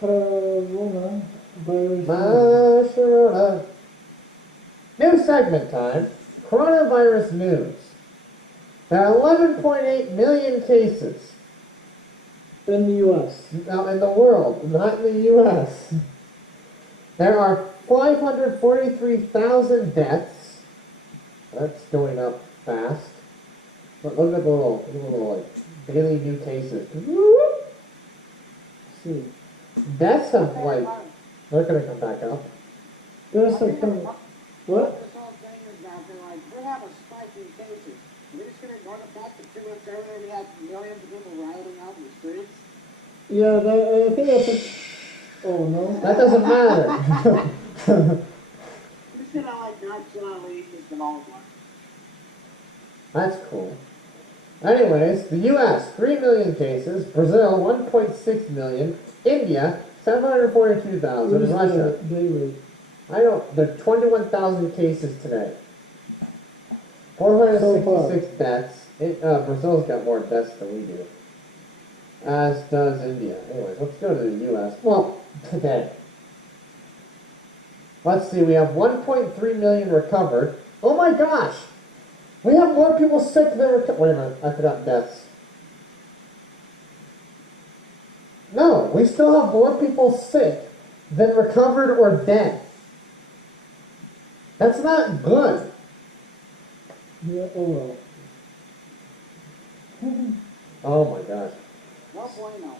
Corona virus. Corona. New segment time. Coronavirus news. There are 11.8 million cases. In the U.S. Now in the world, not in the U.S. There are 543,000 deaths. That's going up fast. But look at the little like daily new cases. See. Deaths have like they're gonna come back up. There's like some, what? This whole thing is now they're like, we have a spike in cases. We're just going to ignore the fact that 2 weeks earlier we had millions of people rioting out in the streets. Yeah, I think that's a, oh no. That doesn't matter. We're just going to like nonchalantly just an all one. That's cool. Anyways, the U.S. 3 million cases, Brazil 1.6 million, India 742,000, Russia. Day rate. I don't. There are 21,000 cases today. 466 deaths. Brazil's got more deaths than we do. As does India. Anyways, let's go to the U.S. Well, today. Let's see, we have 1.3 million recovered. Oh my gosh! We have more people sick than recovered. Wait a minute, I forgot deaths. No, we still have more people sick than recovered or dead. That's not good. Yeah, oh well. Oh my gosh. No bueno.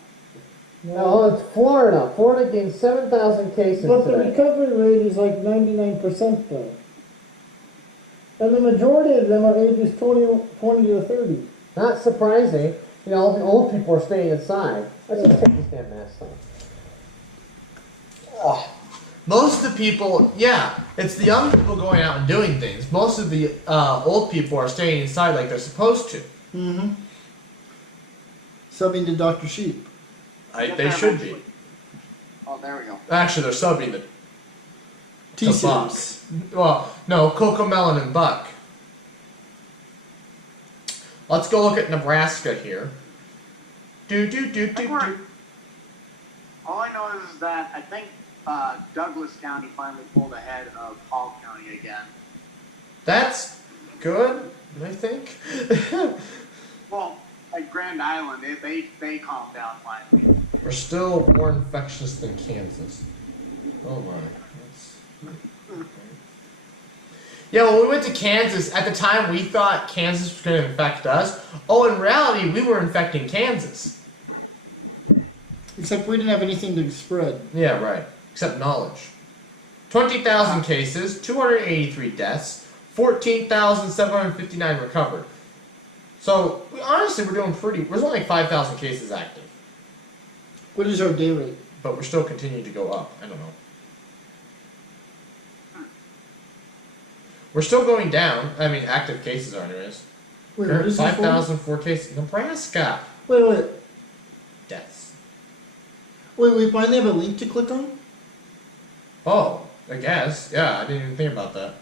No, it's Florida. Florida gained 7,000 cases But the today. recovery rate is like 99% though. And the majority of them are ages 20 to 30. Not surprising. You know, all the old people are staying inside. Let's just take this damn mask off. Most of the people, yeah, it's the young people going out and doing things. Most of the old people are staying inside like they're supposed to. Mm-hmm. Subbing to Dr. Sheep. They should be. Oh, there we go. Actually, they're subbing to Buck. T-Series. Well, no, Cocomelon and Buck. Let's go look at Nebraska here. All I know is that I think Douglas County finally pulled ahead of Hall County again. That's good, I think. Well, like Grand Island, they calmed down finally. We're still more infectious than Kansas. Oh my. That's... Yeah, when we went to Kansas, at the time we thought Kansas was going to infect us. Oh, in reality, we were infecting Kansas. Except we didn't have anything to spread. Yeah, right. Except knowledge. 20,000 cases, 283 deaths, 14,759 recovered. So, honestly, we're doing pretty... There's only like 5,000 cases active. What is our day rate? But we're still continuing to go up. I don't know. We're still going down. I mean, active cases are anyways. Wait, what is this for? 5,004 cases. Nebraska. Wait. Deaths. Wait, we finally have a link to click on? Oh, I guess. Yeah, I didn't even think about that.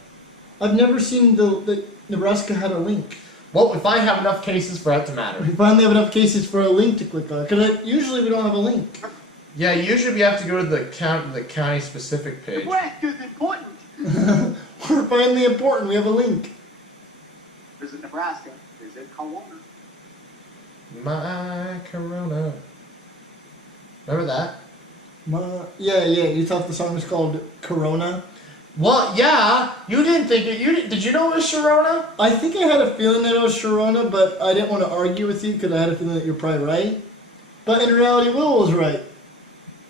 I've never seen the Nebraska had a link. Well, we finally have enough cases for that to matter. We finally have enough cases for a link to click on. Because usually we don't have a link. Yeah, usually we have to go to the county specific page. Nebraska's important. We're finally important. We have a link. Visit Nebraska. Visit Kelowna. My Corona. Remember that? Yeah. You thought the song was called Corona? Well, yeah. You didn't think it. Did you know it was Sharona? I think I had a feeling that it was Sharona, but I didn't want to argue with you because I had a feeling that you're probably right. But in reality, Will was right.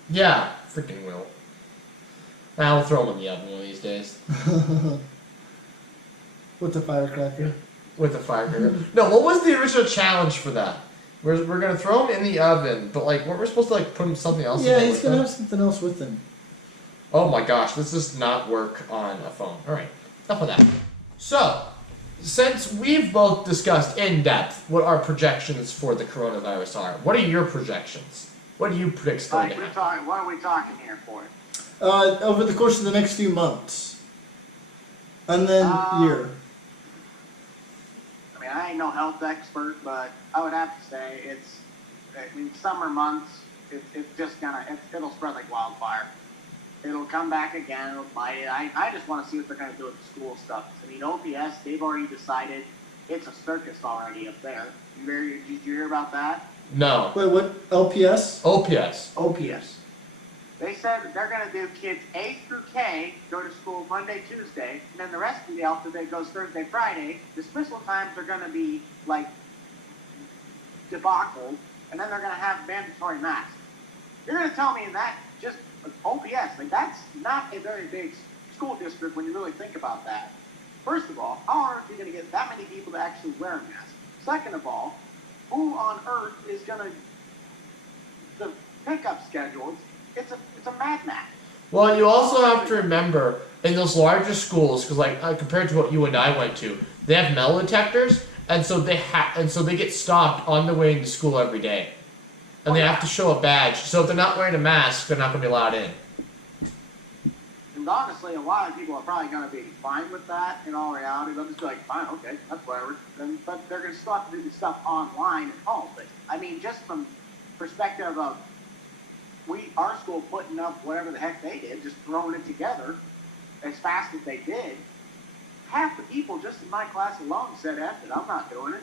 Yeah, freaking Will. I'll throw him in the oven one of these days. With the firecracker. With a firecracker. No, what was the original challenge for that? We're gonna throw him in the oven, but like, weren't we supposed to like put him something else? Yeah, in there he's with gonna him? have something else with him. Oh my gosh, this does not work on a phone. All right, enough of that. So, since we've both discussed in depth what our projections for the coronavirus are, what are your projections? What do you predict is going to happen? What are we talking here for? Over the course of the next few months. And then year. I ain't no health expert, but I would have to say summer months, it's just it'll spread like wildfire. It'll come back again. It'll bite it. I just want to see what they're going to do with the school stuff. I mean, OPS, they've already decided it's a circus already up there. Did you hear about that? No. Wait, what? LPS? OPS. OPS. They said that they're going to do kids A through K go to school Monday, Tuesday, and then the rest of the alphabet goes Thursday, Friday. Dismissal times are going to be like debacle, and then they're going to have mandatory masks. You're going to tell me that just OPS, like that's not a very big school district when you really think about that. First of all, how on earth are you going to get that many people to actually wear a mask? Second of all, who on earth is going to the pickup schedules? It's a madman. Well, you also have to remember in those larger schools, because like compared to what you and I went to, they have metal detectors, and so they get stopped on their way into school every day, and they have to show a badge. So if they're not wearing a mask, they're not going to be allowed in. And honestly, a lot of people are probably going to be fine with that. In all reality, they'll just be like, fine, okay, that's whatever. But they're going to still have to do the stuff online at home. But I mean, just from perspective of our school putting up whatever the heck they did, just throwing it together as fast as they did, half the people just in my class alone said, F it, I'm not doing it.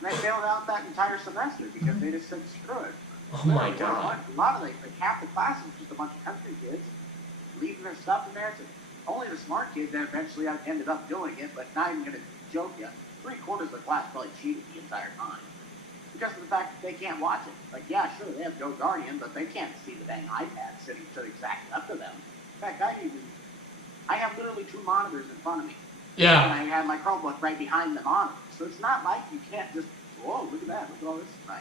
And they failed out that entire semester because they just said, screw it. Oh my God. A lot of like half the class is just a bunch of country kids leaving their stuff in there. Only the smart kids that eventually ended up doing it, but not even going to joke you. 3/4 of the class probably cheated the entire time. Because of the fact that they can't watch it. Like, yeah, sure, they have Go Guardian, but they can't see the dang iPad sitting to the exact left of them. In fact, I have literally 2 monitors in front of me. Yeah. And I have my Chromebook right behind the monitor. So it's not like you can't just, whoa, look at that, look at all this nice.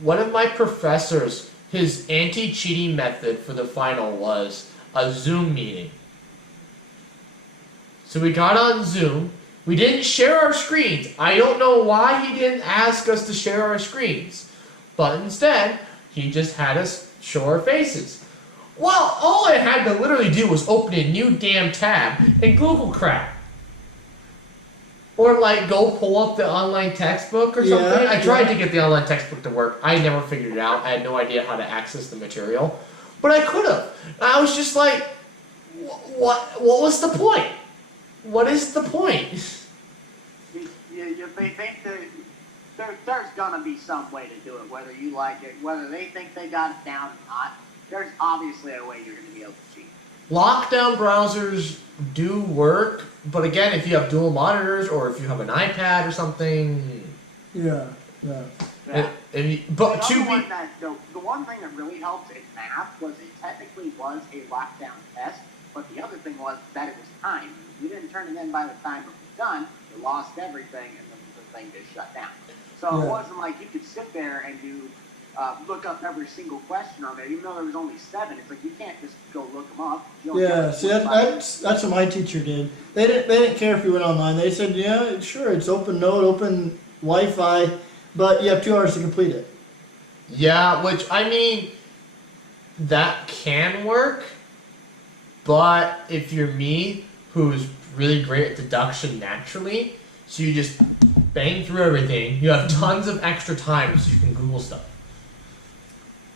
One of my professors, his anti-cheating method for the final was a Zoom meeting. So we got on Zoom. We didn't share our screens. I don't know why he didn't ask us to share our screens. But instead, he just had us show our faces. Well, all I had to literally do was open a new damn tab and Google crap. Or like go pull up the online textbook or something. I tried to get the online textbook to work. I never figured it out. I had no idea how to access the material. But I could have. I was just like, what was the point? What is the point? They think that there's going to be some way to do it, whether you like it, whether they think they got it down or not. There's obviously a way you're going to be able to cheat. Lockdown browsers do work, but again, if you have dual monitors or if you have an iPad or something. Yeah. Yeah. But the one thing that really helped in math was it technically was a lockdown test, but the other thing was that it was timed. If you didn't turn it in by the time it was done, you lost everything and the thing just shut down. So it wasn't like you could sit there and look up every single question on there, even though there was only 7. It's like you can't just go look them up. Yeah, see that's what my teacher did. They didn't care if you went online. They said, yeah, sure, it's open note, open Wi-Fi, but you have 2 hours to complete it. Yeah, which I mean, that can work, but if you're me, who's really great at deduction naturally, so you just bang through everything, you have tons of extra time so you can Google stuff.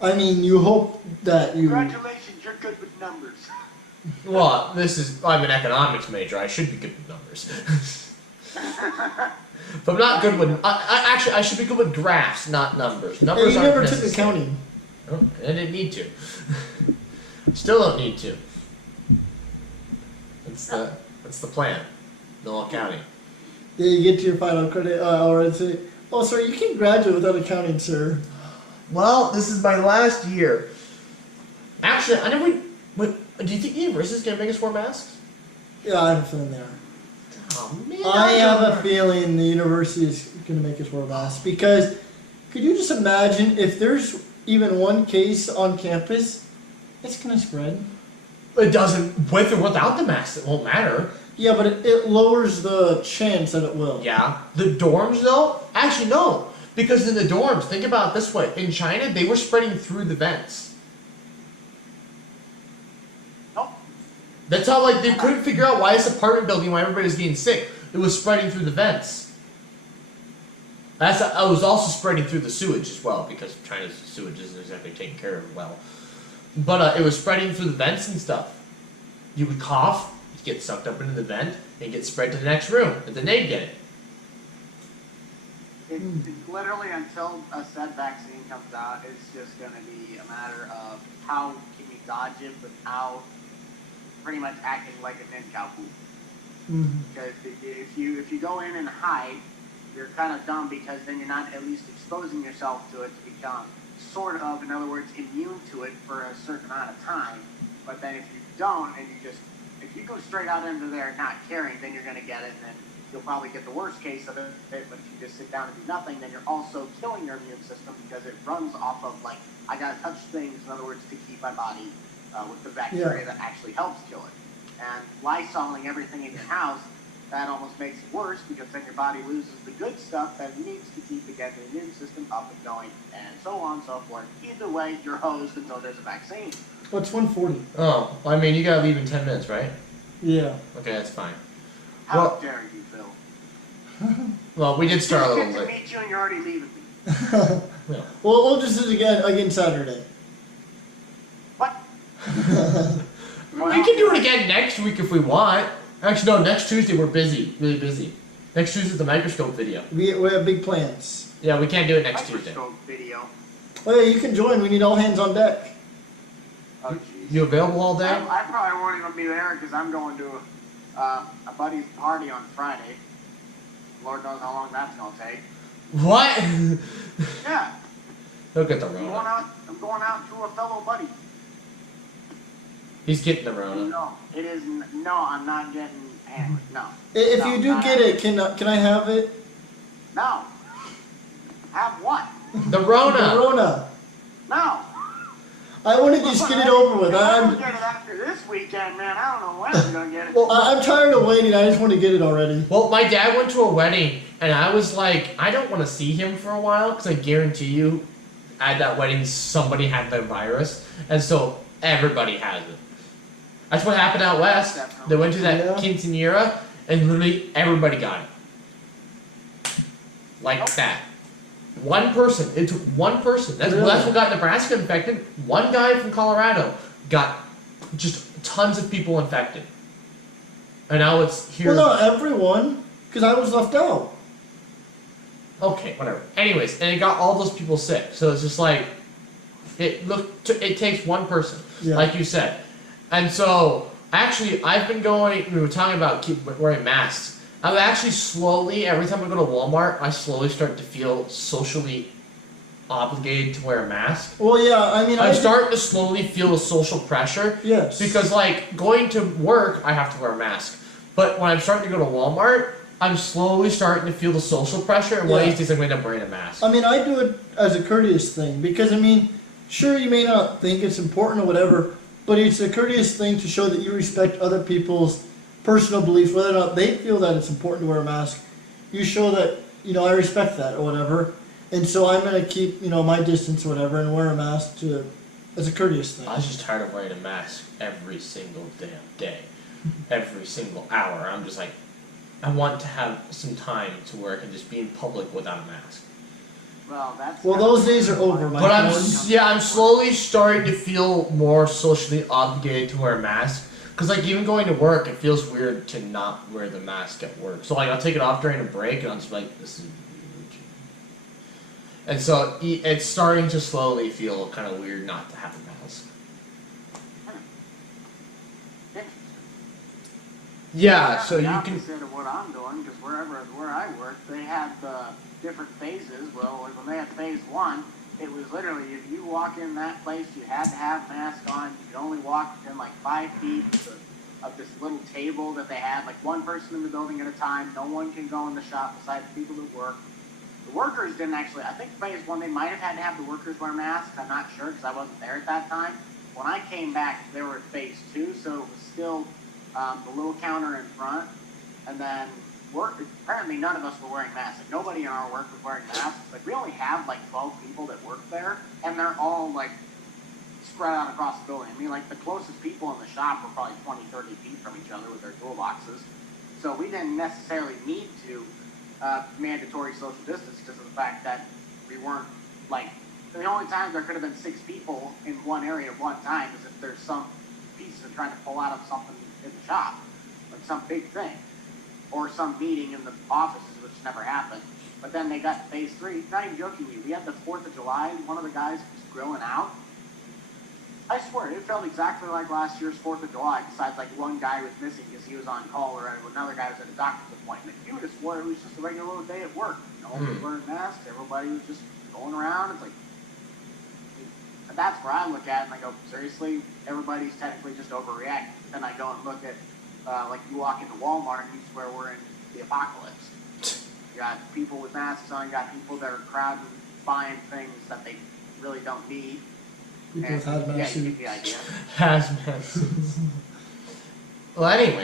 I mean, you hope that you... Congratulations, you're good with numbers. Well, I'm an economics major, I should be good with numbers. But I'm not good with... I should be good with graphs, not numbers. Numbers you aren't never took necessary. accounting. Oh, I didn't need to. Still don't need to. That's the plan. No accounting. Yeah, you get to your final credit hour and say, oh, sir, you can't graduate without accounting, sir. Well, this is my last year. Actually, I never... do you think the university is going to make us wear masks? Yeah, I have a feeling there. Oh, man. I have a feeling the university is going to make us wear masks because could you just imagine if there's even one case on campus, it's going to spread. It doesn't... With or without the mask, it won't matter. Yeah, but it lowers the chance that it will. Yeah. The dorms, though? Actually, no. Because in the dorms, think about it this way. In China, they were spreading through the vents. Nope. That's how, like, they couldn't figure out why this apartment building, why everybody's getting sick. It was spreading through the vents. I was also spreading through the sewage as well, because China's sewage isn't exactly taken care of well. But it was spreading through the vents and stuff. You would cough, you'd get sucked up into the vent, and get spread to the next room, and then they'd get it. It's literally until a said vaccine comes out, it's just going to be a matter of how can you dodge it without pretty much acting like a ninja. Because if you go in and hide, you're kind of dumb, because then you're not at least exposing yourself to it to become sort of, in other words, immune to it for a certain amount of time. But then if you don't, and if you go straight out into there not caring, then you're going to get it, and then you'll probably get the worst case of it. But if you just sit down and do nothing, then you're also killing your immune system, because it runs off of, like, I got to touch things, in other words, to keep my body with the bacteria that actually helps kill it. And Lysoling everything in your house, that almost makes it worse, because then your body loses the good stuff that it needs to keep, again, the immune system up and going, and so on and so forth. Either way, you're hosed until there's a vaccine. What's 140? Oh, I mean, you gotta leave in 10 minutes, right? Yeah. Okay, that's fine. How Well- dare you, Phil? Well, we did start a Just little get to late. meet you and you're already leaving me. Yeah. Well, we'll just do it again Saturday. What? We can do it again next week if we want. Actually, no, next Tuesday we're busy, really busy. Next Tuesday's the microscope video. We have big plans. Yeah, we can't do it next Tuesday. Microscope video. Oh yeah, you can join. We need all hands on deck. Oh, jeez. You available all day? I probably won't even be there, because I'm going to a buddy's party on Friday. Lord knows how long that's going to take. What? Yeah, Look at the I'm going Rona. out to a fellow buddy. He's getting the Rona. No, it is. No, I'm not getting hammered. No. If No, you do not get happening. it, can I have it? No. Have what? The Rona. Corona. No. I want to just get it over with. If I don't I'm get it after this weekend, man, I don't know when I'm gonna get it. Well, I'm tired of waiting. I just want to get it already. Well, my dad went to a wedding, and I was like, I don't want to see him for a while, because I guarantee you, at that wedding, somebody had the virus, and so everybody has it. That's what happened out west. They went to that Yeah. quinceanera, and literally everybody got it. Like that. One person. It took one person. That's Really? what got Nebraska infected. One guy from Colorado got just tons of people infected. And now it's here. Well, not everyone, because I was left out. Okay, whatever. Anyways, and it got all those people sick. So it's just like, it takes one person, Yeah. like you said. And so, actually, I've been going, we were talking about keep wearing masks. I'm actually slowly, every time I go to Walmart, I slowly start to feel socially obligated to wear a mask. Well, yeah. I mean, I'm starting to slowly feel the social pressure. Yes. Because, like, going to work, I have to wear a mask. But when I'm starting to go to Walmart, I'm slowly starting to feel the social pressure, and one of Yeah. these days I'm going to end up wearing a mask. I mean, I do it as a courteous thing because I mean, sure, you may not think it's important or whatever, but it's a courteous thing to show that you respect other people's personal beliefs, whether or not they feel that it's important to wear a mask. You show that, I respect that or whatever. And so I'm going to keep, my distance or whatever and wear a mask as a courteous thing. I was just tired of wearing a mask every single damn day. Every single hour. I'm just like, I want to have some time to where I can just be in public without a mask. Well, those days are over, my But I'm friend. I'm slowly starting to feel more socially obligated to wear a mask. Cause like even going to work, it feels weird to not wear the mask at work. So like I'll take it off during a break, and I'm just like, this is weird. And so it's starting to slowly feel kind of weird not to have a mask. Yeah, so you can. Instead of what I'm doing, because where I work, they had different phases. Well, when they had phase 1, it was literally if you walk in that place, you had to have a mask on. You could only walk within like 5 feet of this little table that they had, like one person in the building at a time. No one can go in the shop besides the people that work. The workers didn't actually. I think phase 1 they might have had to have the workers wear masks. I'm not sure because I wasn't there at that time. When I came back, they were at phase 2, so it was still the little counter in front, and then apparently none of us were wearing masks. Like, nobody in our work was wearing masks. Like, we only have like 12 people that work there, and they're all like spread out across the building. I mean, like the closest people in the shop were probably 20, 30 feet from each other with their toolboxes. So we didn't necessarily need to mandatory social distance because of the fact that we weren't like the only times there could have been 6 people in one area at one time is if there's some piece of trying to pull out of something in the shop, like some big thing, or some meeting in the offices, which never happened. But then they got phase 3. Not even jokingly, we had the 4th of July, and one of the guys was grilling out. I swear, it felt exactly like last year's 4th of July, besides like one guy was missing because he was on call, or another guy was at a doctor's appointment. You would have swore it was just a regular old day at work. No one was wearing masks, everybody was just going around. It's like, and that's where I look at it and I go, seriously, everybody's technically just overreacting. Then I go and look at, like you walk into Walmart and you swear we're in the apocalypse. You got people with masks on, you got people that are crowding, buying things that they really don't need. People with hazmat yeah, you suits. get the idea. Hazmat suits. Well, anyway.